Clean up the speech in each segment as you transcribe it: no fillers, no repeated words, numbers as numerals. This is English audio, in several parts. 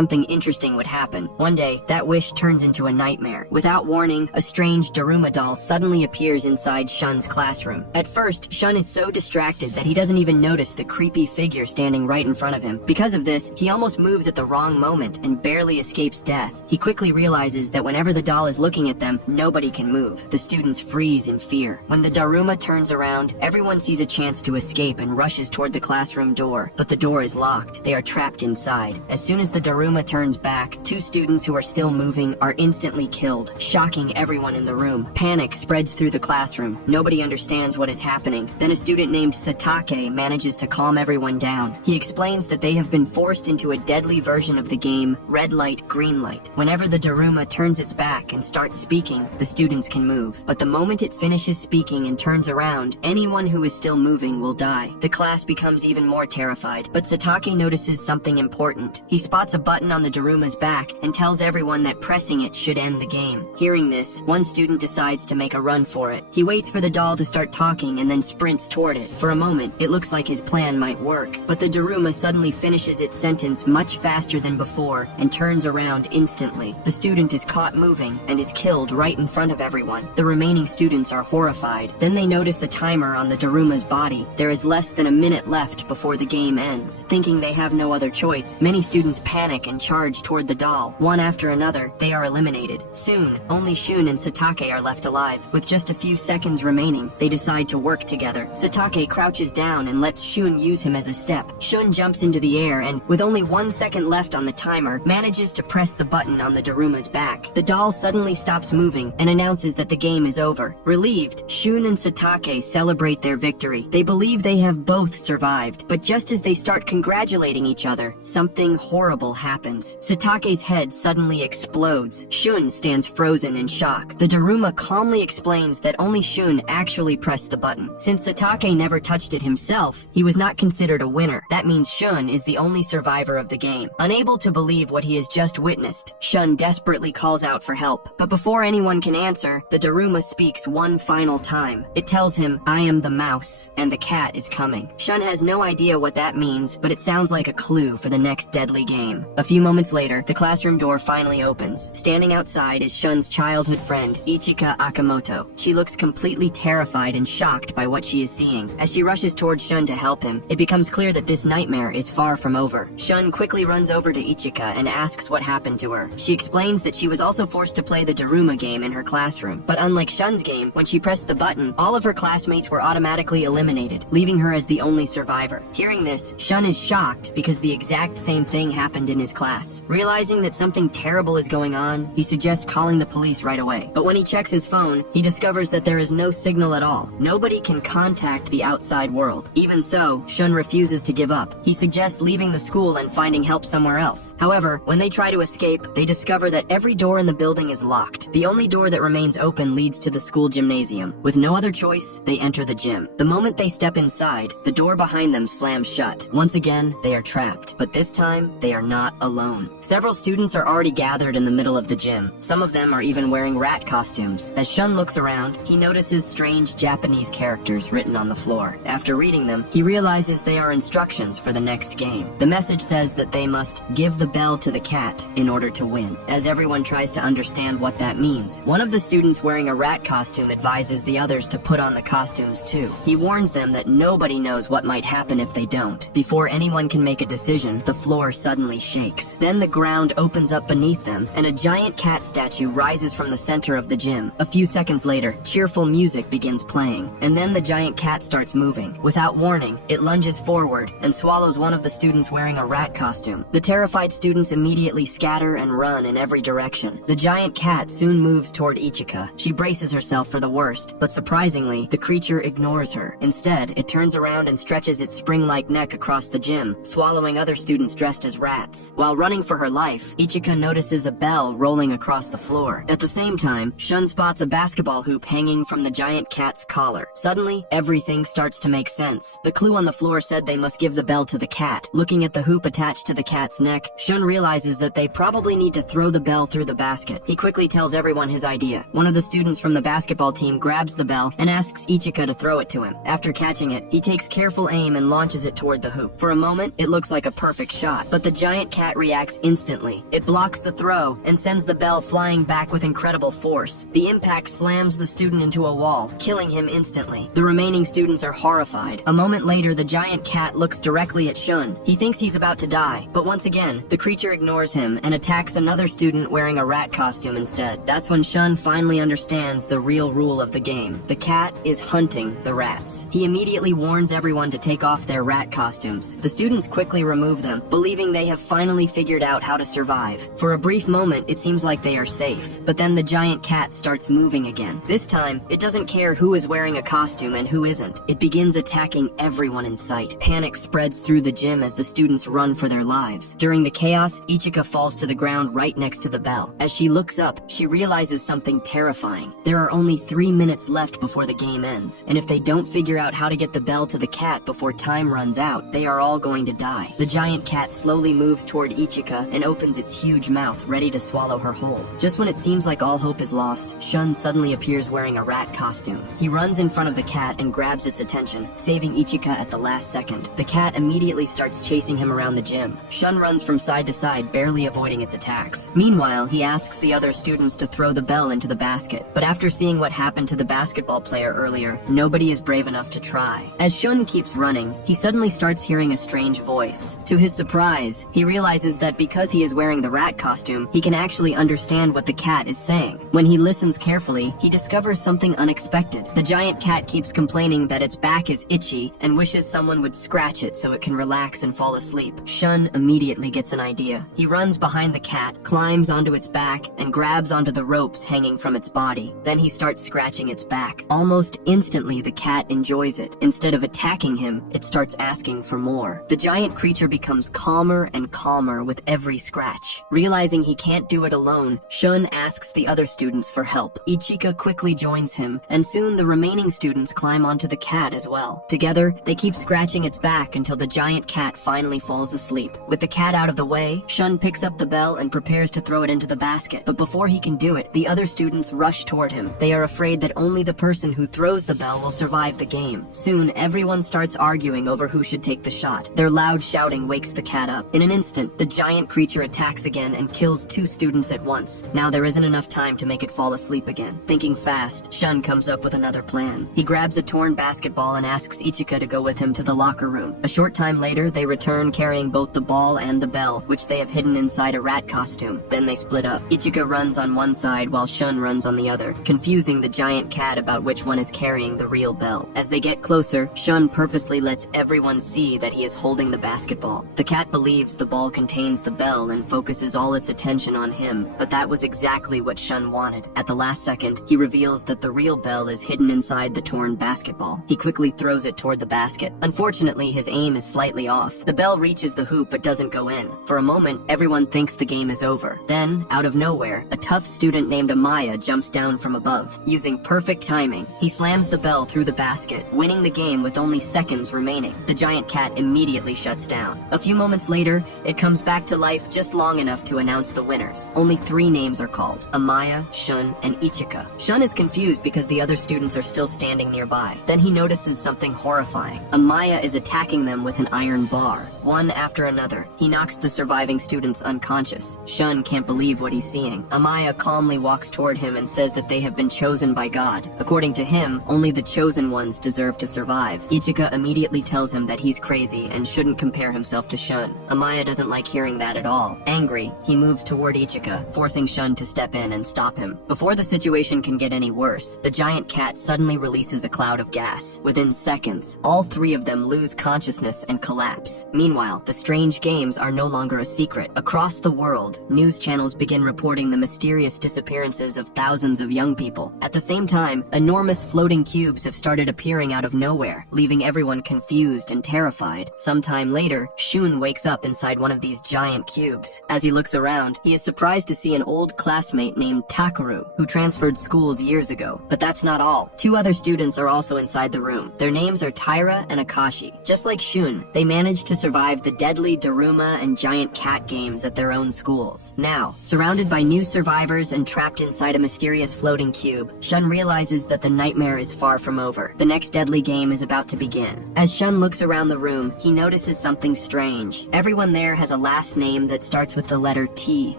something interesting would happen. One day, that wish turns into a nightmare. Without warning, a strange Daruma doll suddenly appears inside Shun's classroom. At first, Shun is so distracted that he doesn't even notice the creepy figure standing right in front of him. Because of this, he almost moves at the wrong moment and barely escapes death. He quickly realizes that whenever the doll is looking at them, nobody can move. The students freeze in fear. When the Daruma turns around, everyone sees a chance to escape and rushes toward the classroom door. But the door is locked. They are trapped inside. As soon as the Daruma turns back, two students who are still moving are instantly killed, shocking everyone in the room. Panic spreads through the classroom. Nobody understands what is happening. Then a student named Satake manages to calm everyone down. He explains that they have been forced into a deadly version of the game, red light, green light. Whenever the Daruma turns its back and starts speaking, the students can move. But the moment it finishes speaking and turns around, anyone who is still moving will die. The class becomes even more terrified, but Satake notices something important. He spots a button on the Daruma's back and tells everyone that pressing it should end the game. Hearing this, one student decides to make a run for it. He waits for the doll to start talking and then sprints toward it. For a moment, it looks like his plan might work, but the Daruma suddenly finishes its sentence much faster than before and turns around instantly. The student is caught moving and is killed right in front of everyone. The remaining students are horrified. Then they notice a timer on the Daruma's body. There is less than a minute left before the game ends. Thinking they have no other choice, many students panic and charge toward the doll. One after another, they are eliminated. Soon, only Shun and Satake are left alive. With just a few seconds remaining, they decide to work together. Satake crouches down and lets Shun use him as a step. Shun jumps into the air and, with only 1 second left on the timer, manages to press the button on the Daruma's back. The doll suddenly stops moving and announces that the game is over. Relieved, Shun and Satake celebrate their victory. They believe they have both survived, but just as they start congratulating each other, something horrible happens. Satake's head suddenly explodes. Shun stands frozen in shock. The Daruma calmly explains that only Shun actually pressed the button. Since Satake never touched it himself, he was not considered a winner. That means Shun is the only survivor of the game. Unable to believe what he has just witnessed, Shun desperately calls out for help. But before anyone can answer, the Daruma speaks one final time. It tells him, "I am the mouse, and the cat is coming." Shun has no idea what that means, but it sounds like a clue for the next deadly game. A few moments later, the classroom door finally opens. Standing outside is Shun's childhood friend, Ichika Akamoto. She looks completely terrified and shocked by what she is seeing. As she rushes towards Shun to help him, it becomes clear that this nightmare is far from over. Shun quickly runs over to Ichika and asks what happened to her. She explains that she was also forced to play the Daruma game in her classroom. But unlike Shun's game, when she pressed the button, all of her classmates were automatically eliminated, leaving her as the only survivor. Hearing this, Shun is shocked because the exact same thing happened in his class. Realizing that something terrible is going on, he suggests calling the police right away. But when he checks his phone, he discovers that there is no signal at all. Nobody can contact the outside world. Even so, Shun refuses to give up. He suggests leaving the school and finding help somewhere else. However, when they try to escape, they discover that every door in the building is locked. The only door that remains open leads to the school gymnasium. With no other choice, they enter the gym. The moment they step inside, the door behind them slams shut. Once again, they are trapped. But this time, they are not alone. Several students are already gathered in the middle of the gym. Some of them are even wearing rat costumes. As Shun looks around, he notices strange Japanese characters written on the floor. After reading them, he realizes they are instructions for the next game. The message says that they must give the bell to the cat in order to win. As everyone tries to understand what that means, one of the students wearing a rat costume advises the others to put on the costumes too. He warns them that nobody knows what might happen if they don't. Before anyone can make a decision, the floor suddenly shakes. Then the ground opens up beneath them, and a giant cat statue rises from the center of the gym. A few seconds later, cheerful music begins playing, and then the giant cat starts moving. Without warning, it lunges forward and swallows one of the students wearing a rat costume. The terrified students immediately scatter and run in every direction. The giant cat soon moves toward Ichika. She braces herself for the worst, but surprisingly, the creature ignores her. Instead, it turns around and stretches its spring-like neck across the gym, swallowing other students dressed as rats. While running for her life, Ichika notices a bell rolling across the floor. At the same time, Shun spots a basketball hoop hanging from the giant cat's collar. Suddenly, everything starts to make sense. The clue on the floor said they must give the bell to the cat. Looking at the hoop attached to the cat's neck, Shun realizes that they probably need to throw the bell through the basket. He quickly tells everyone his idea. One of the students from the basketball team grabs the bell and asks Ichika to throw it to him. After catching it, he takes careful aim and launches it toward the hoop. For a moment, it looks like a perfect shot, but the giant cat cat reacts instantly. It blocks the throw and sends the bell flying back with incredible force. The impact slams the student into a wall, killing him instantly. The remaining students are horrified. A moment later, the giant cat looks directly at Shun. He thinks he's about to die, but once again, the creature ignores him and attacks another student wearing a rat costume instead. That's when Shun finally understands the real rule of the game. The cat is hunting the rats. He immediately warns everyone to take off their rat costumes. The students quickly remove them, believing they have finally figured out how to survive. For a brief moment, it seems like they are safe, but then the giant cat starts moving again. This time, it doesn't care who is wearing a costume and who isn't. It begins attacking everyone in sight. Panic spreads through the gym as the students run for their lives. During the chaos, Ichika falls to the ground right next to the bell. As she looks up, she realizes something terrifying. There are only 3 minutes left before the game ends, and if they don't figure out how to get the bell to the cat before time runs out, they are all going to die. The giant cat slowly moves toward Ichika and opens its huge mouth, ready to swallow her whole. Just when it seems like all hope is lost, Shun suddenly appears wearing a rat costume. He runs in front of the cat and grabs its attention, saving Ichika at the last second. The cat immediately starts chasing him around the gym. Shun runs from side to side, barely avoiding its attacks. Meanwhile, he asks the other students to throw the bell into the basket, but after seeing what happened to the basketball player earlier, nobody is brave enough to try. As Shun keeps running, he suddenly starts hearing a strange voice. To his surprise, he realizes that because he is wearing the rat costume, he can actually understand what the cat is saying. When he listens carefully, he discovers something unexpected. The giant cat keeps complaining that its back is itchy and wishes someone would scratch it so it can relax and fall asleep. Shun immediately gets an idea. He runs behind the cat, climbs onto its back, and grabs onto the ropes hanging from its body. Then he starts scratching its back. Almost instantly, the cat enjoys it. Instead of attacking him, it starts asking for more. The giant creature becomes calmer and calmer with every scratch. Realizing he can't do it alone, Shun asks the other students for help. Ichika quickly joins him, and soon the remaining students climb onto the cat as well. Together, they keep scratching its back until the giant cat finally falls asleep. With the cat out of the way, Shun picks up the bell and prepares to throw it into the basket. But before he can do it, the other students rush toward him. They are afraid that only the person who throws the bell will survive the game. Soon, everyone starts arguing over who should take the shot. Their loud shouting wakes the cat up. In an instant, the giant creature attacks again and kills 2 students at once. Now there isn't enough time to make it fall asleep again. Thinking fast, Shun comes up with another plan. He grabs a torn basketball and asks Ichika to go with him to the locker room. A short time later, they return carrying both the ball and the bell, which they have hidden inside a rat costume. Then they split up. Ichika runs on one side while Shun runs on the other, confusing the giant cat about which one is carrying the real bell. As they get closer, Shun purposely lets everyone see that he is holding the basketball. The cat believes the ball contains the bell and focuses all its attention on him, but that was exactly what Shun wanted. At the last second, he reveals that the real bell is hidden inside the torn basketball. He quickly throws it toward the basket. Unfortunately, his aim is slightly off. The bell reaches the hoop but doesn't go in. For a moment, everyone thinks the game is over. Then, out of nowhere, a tough student named Amaya jumps down from above. Using perfect timing, he slams the bell through the basket, winning the game with only seconds remaining. The giant cat immediately shuts down. A few moments later, it comes back to life just long enough to announce the winners. Only 3 names are called: Amaya, Shun, and Ichika. Shun is confused because the other students are still standing nearby. Then he notices something horrifying. Amaya is attacking them with an iron bar. One after another, he knocks the surviving students unconscious. Shun can't believe what he's seeing. Amaya calmly walks toward him and says that they have been chosen by God. According to him, only the chosen ones deserve to survive. Ichika immediately tells him that he's crazy and shouldn't compare himself to Shun. Amaya doesn't like hearing that at all. Angry, he moves toward Ichika, forcing Shun to step in and stop him. Before the situation can get any worse, the giant cat suddenly releases a cloud of gas. Within seconds, all 3 of them lose consciousness and collapse. Meanwhile, the strange games are no longer a secret. Across the world, news channels begin reporting the mysterious disappearances of thousands of young people. At the same time, enormous floating cubes have started appearing out of nowhere, leaving everyone confused and terrified. Sometime later, Shun wakes up inside one of these giant cubes. As he looks around, he is surprised to see an old classmate named Takeru, who transferred schools years ago. But that's not all. 2 other students are also inside the room. Their names are Taira and Akashi. Just like Shun, they managed to survive the deadly Daruma and giant cat games at their own schools. Now, surrounded by new survivors and trapped inside a mysterious floating cube, Shun realizes that the nightmare is far from over. The next deadly game is about to begin. As Shun looks around the room, he notices something strange. Everyone there has has a last name that starts with the letter T.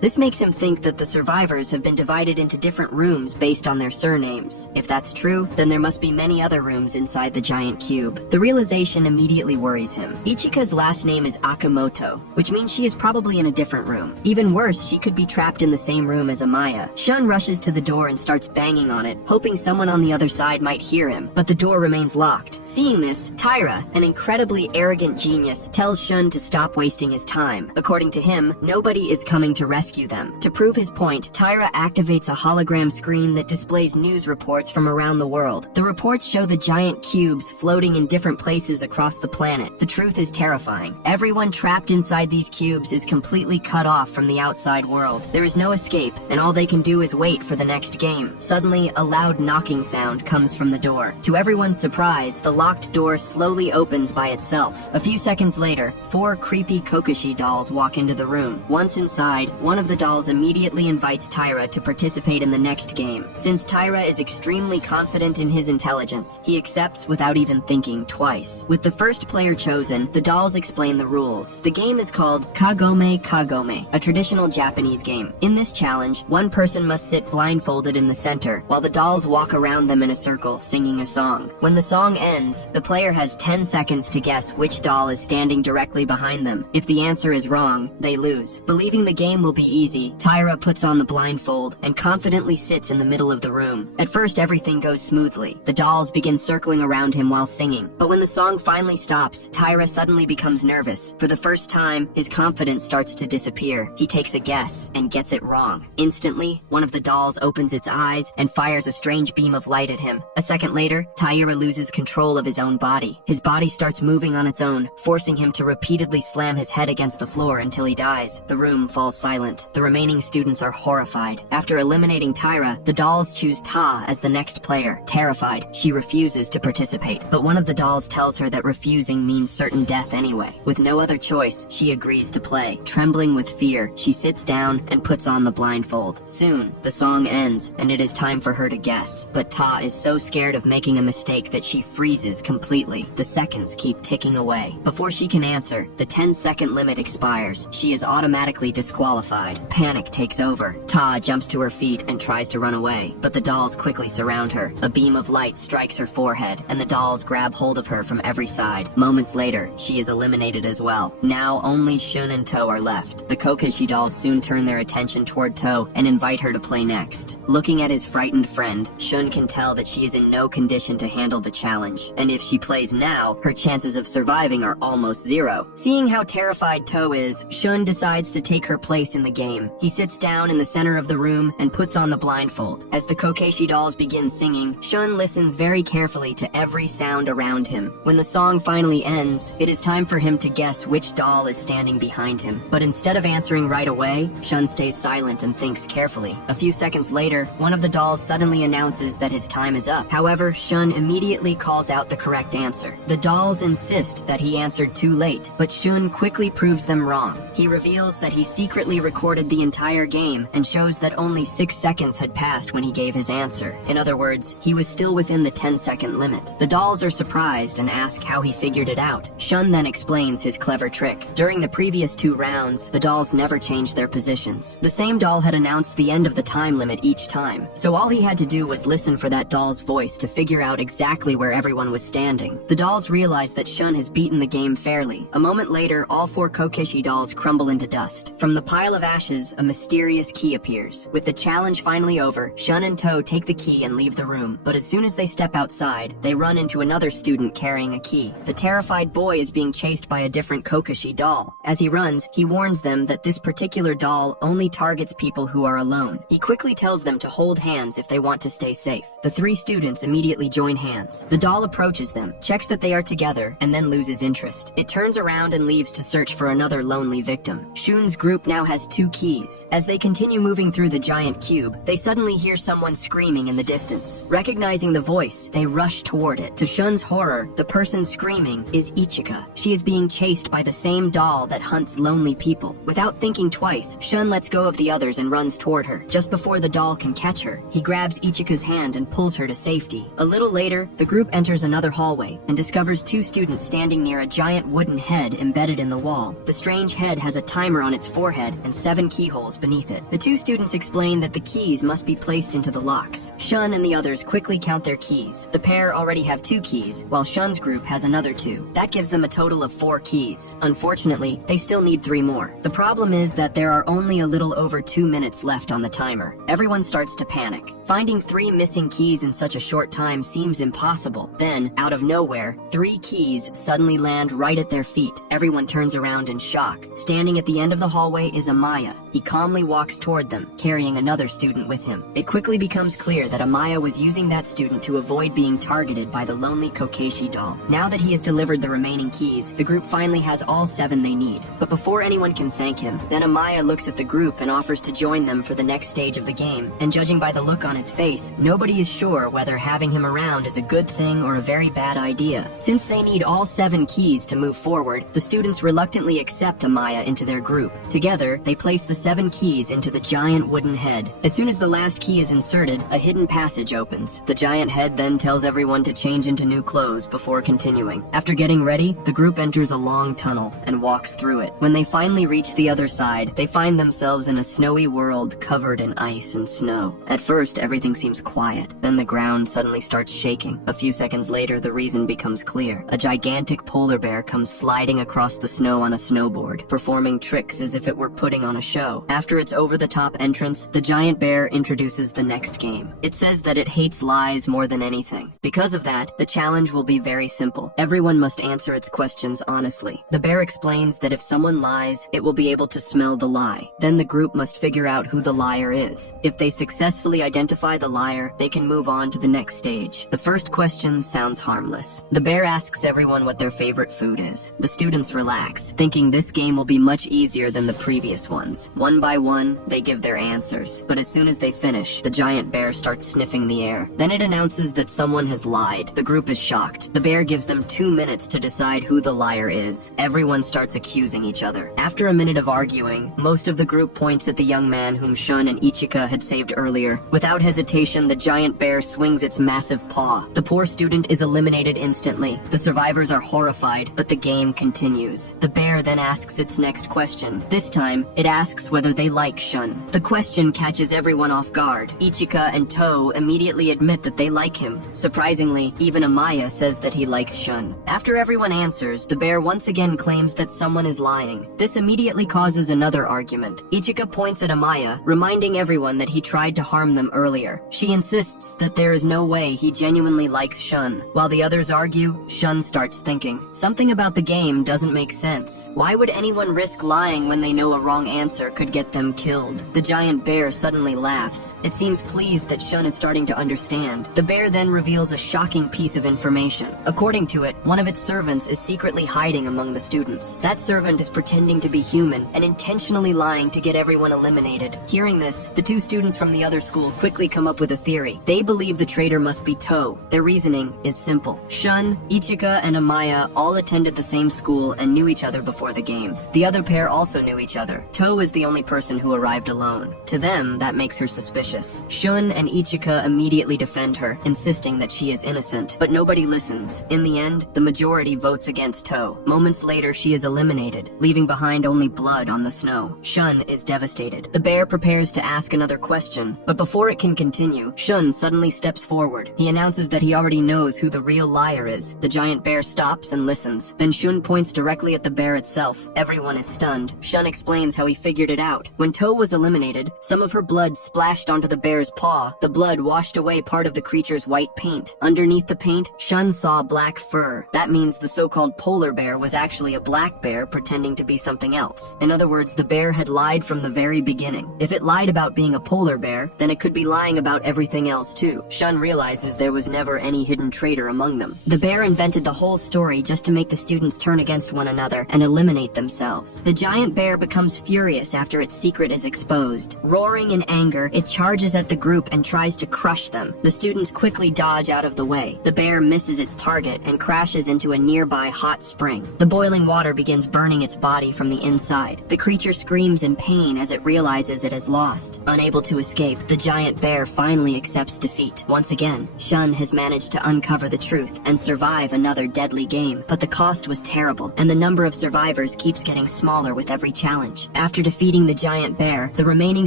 This makes him think that the survivors have been divided into different rooms based on their surnames. If that's true, then there must be many other rooms inside the giant cube. The realization immediately worries him. Ichika's last name is Akamoto, which means she is probably in a different room. Even worse, she could be trapped in the same room as Amaya. Shun rushes to the door and starts banging on it, hoping someone on the other side might hear him, but the door remains locked. Seeing this, Taira, an incredibly arrogant genius, tells Shun to stop wasting his time. According to him, nobody is coming to rescue them. To prove his point, Taira activates a hologram screen that displays news reports from around the world. The reports show the giant cubes floating in different places across the planet. The truth is terrifying. Everyone trapped inside these cubes is completely cut off from the outside world. There is no escape, and all they can do is wait for the next game. Suddenly, a loud knocking sound comes from the door. To everyone's surprise, the locked door slowly opens by itself. A few seconds later, 4 creepy Kokoshi dolls walk into the room. Once inside, one of the dolls immediately invites Taira to participate in the next game. Since Taira is extremely confident in his intelligence, he accepts without even thinking twice. With the first player chosen, the dolls explain the rules. The game is called Kagome Kagome, a traditional Japanese game. In this challenge, one person must sit blindfolded in the center, while the dolls walk around them in a circle, singing a song. When the song ends, the player has 10 seconds to guess which doll is standing directly behind them. If the answer is wrong, they lose. Believing the game will be easy, Taira puts on the blindfold and confidently sits in the middle of the room. At first, everything goes smoothly. The dolls begin circling around him while singing. But when the song finally stops, Taira suddenly becomes nervous. For the first time, his confidence starts to disappear. He takes a guess and gets it wrong. Instantly, one of the dolls opens its eyes and fires a strange beam of light at him. A second later, Taira loses control of his own body. His body starts moving on its own, forcing him to repeatedly slam his head against the floor until he dies. The room falls silent. The remaining students are horrified. After eliminating Taira, the dolls choose Ta as the next player. Terrified, she refuses to participate, but one of the dolls tells her that refusing means certain death anyway. With no other choice, she agrees to play. Trembling with fear, she sits down and puts on the blindfold. Soon, the song ends, and it is time for her to guess. But Ta is so scared of making a mistake that she freezes completely. The seconds keep ticking away. Before she can answer, the 10-second limit expires. She is automatically disqualified. Panic takes over. Ta jumps to her feet and tries to run away, but the dolls quickly surround her. A beam of light strikes her forehead, and the dolls grab hold of her from every side. Moments later, she is eliminated as well. Now only Shun and To are left. The Kokoshi dolls soon turn their attention toward To and invite her to play next. Looking at his frightened friend, Shun can tell that she is in no condition to handle the challenge, and if she plays now, her chances of surviving are almost zero. Seeing how terrified To is, Shun decides to take her place in the game. He sits down in the center of the room and puts on the blindfold. As the Kokoshi dolls begin singing, Shun listens very carefully to every sound around him. When the song finally ends, it is time for him to guess which doll is standing behind him. But instead of answering right away, Shun stays silent and thinks carefully. A few seconds later, one of the dolls suddenly announces that his time is up. However, Shun immediately calls out the correct answer. The dolls insist that he answered too late, but Shun quickly proves them wrong. He reveals that he secretly recorded the entire game and shows that only 6 seconds had passed when he gave his answer. In other words, he was still within the 10-second limit. The dolls are surprised and ask how he figured it out. Shun then explains his clever trick. During the previous 2 rounds, the dolls never changed their positions. The same doll had announced the end of the time limit each time, so all he had to do was listen for that doll's voice to figure out exactly where everyone was standing. The dolls realize that Shun has beaten the game fairly. A moment later, all 4 Kokoshi dolls crumble into dust. From the pile of ashes, a mysterious key appears. With the challenge finally over, Shun and To take the key and leave the room, but as soon as they step outside, they run into another student carrying a key. The terrified boy is being chased by a different Kokoshi doll. As he runs, he warns them that this particular doll only targets people who are alone. He quickly tells them to hold hands if they want to stay safe. The 3 students immediately join hands. The doll approaches them, checks that they are together, and then loses interest. It turns around and leaves to search for another lonely victim. Shun's group now has 2 keys. As they continue moving through the giant cube, they suddenly hear someone screaming in the distance. Recognizing the voice, they rush toward it. To Shun's horror, the person screaming is Ichika. She is being chased by the same doll that hunts lonely people. Without thinking twice, Shun lets go of the others and runs toward her. Just before the doll can catch her, he grabs Ichika's hand and pulls her to safety. A little later, the group enters another hallway and discovers 2 students standing near a giant wooden head embedded in the wall. The strange head has a timer on its forehead and 7 keyholes beneath it. The 2 students explain that the keys must be placed into the locks. Shun and the others quickly count their keys. The pair already have 2 keys, while Shun's group has another 2. That gives them a total of 4 keys. Unfortunately, they still need 3 more. The problem is that there are only a little over 2 minutes left on the timer. Everyone starts to panic. Finding 3 missing keys in such a short time seems impossible. Then, out of nowhere, 3 keys suddenly land right at their feet. Everyone turns around in shock. Standing at the end of the hallway is Amaya. He calmly walks toward them, carrying another student with him. It quickly becomes clear that Amaya was using that student to avoid being targeted by the lonely Kokeshi doll. Now that he has delivered the remaining keys, the group finally has all 7 they need. But before anyone can thank him, then Amaya looks at the group and offers to join them for the next stage of the game. And judging by the look on his face, nobody is sure whether having him around is a good thing or a very bad idea. Since they need all 7 keys to move forward, the students reluctantly accept Amaya into their group. Together, they place the 7 keys into the giant wooden head. As soon as the last key is inserted, a hidden passage opens. The giant head then tells everyone to change into new clothes before continuing. After getting ready, the group enters a long tunnel and walks through it. When they finally reach the other side, they find themselves in a snowy world covered in ice and snow. At first, everything seems quiet. Then the ground suddenly starts shaking. A few seconds later, the reason becomes clear. A gigantic polar bear comes sliding across the snow on a snowboard, performing tricks as if it were putting on a show. After its over-the-top entrance, the giant bear introduces the next game. It says that it hates lies more than anything. Because of that, the challenge will be very simple. Everyone must answer its questions honestly. The bear explains that if someone lies, it will be able to smell the lie. Then the group must figure out who the liar is. If they successfully identify the liar, they can move on to the next stage. The first question sounds harmless. The bear asks everyone what their favorite food is. The students relax, thinking this game will be much easier than the previous ones. One by one, they give their answers. But as soon as they finish, the giant bear starts sniffing the air. Then it announces that someone has lied. The group is shocked. The bear gives them 2 minutes to decide who the liar is. Everyone starts accusing each other. After a minute of arguing, most of the group points at the young man whom Shun and Ichika had saved earlier. Without hesitation, the giant bear swings its massive paw. The poor student is eliminated instantly. The survivors are horrified, but the game continues. The bear then asks its next question. This time, it asks whether they like Shun. The question catches everyone off guard. Ichika and To immediately admit that they like him. Surprisingly, even Amaya says that he likes Shun. After everyone answers, the bear once again claims that someone is lying. This immediately causes another argument. Ichika points at Amaya, reminding everyone that he tried to harm them earlier. She insists that there is no way he genuinely likes Shun. While the others argue, Shun starts thinking. Something about the game doesn't make sense. Why would anyone risk lying when they know a wrong answer could get them killed? The giant bear suddenly laughs. It seems pleased that Shun is starting to understand. The bear then reveals a shocking piece of information. According to it, one of its servants is secretly hiding among the students. That servant is pretending to be human and intentionally lying to get everyone eliminated. Hearing this, the 2 students from the other school quickly come up with a theory. They believe the traitor must be To. Their reasoning is simple. Shun, Ichika, and Amaya all attended the same school and knew each other before the games. The other pair also knew each other. To is the only person who arrived alone. To them, that makes her suspicious. Shun and Ichika immediately defend her, insisting that she is innocent. But nobody listens. In the end, the majority votes against To. Moments later, she is eliminated, leaving behind only blood on the snow. Shun is devastated. The bear prepares to ask another question, but before it can continue, Shun suddenly steps forward. He announces that he already knows who the real liar is. The giant bear stops and listens. Then Shun points directly at the bear itself. Everyone is stunned. Shun explains how he figured it out. When To was eliminated, some of her blood splashed onto the bear's paw. The blood washed away part of the creature's white paint. Underneath the paint, Shun saw black fur. That means the so-called polar bear was actually a black bear pretending to be something else. In other words, the bear had lied from the very beginning. If it lied about being a polar bear, then it could be lying about everything else too. Shun realizes there was never any hidden traitor among them. The bear invented the whole story just to make the students turn against one another and eliminate themselves. The giant bear becomes furious after after its secret is exposed. Roaring in anger, it charges at the group and tries to crush them. The students quickly dodge out of the way. The bear misses its target and crashes into a nearby hot spring. The boiling water begins burning its body from the inside. The creature screams in pain as it realizes it has lost. Unable to escape, the giant bear finally accepts defeat. Once again, Shun has managed to uncover the truth and survive another deadly game, but the cost was terrible, and the number of survivors keeps getting smaller with every challenge. After defeating the giant bear, the remaining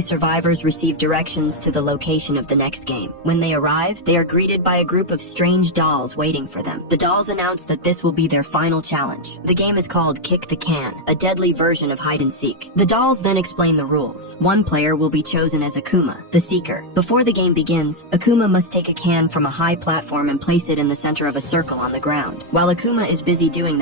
survivors receive directions to the location of the next game. When they arrive, they are greeted by a group of strange dolls waiting for them. The dolls announce that this will be their final challenge. The game is called Kick the Can, a deadly version of hide and seek. The dolls then explain the rules. One player will be chosen as Akuma, the Seeker. Before the game begins, Akuma must take a can from a high platform and place it in the center of a circle on the ground. While Akuma is busy doing that,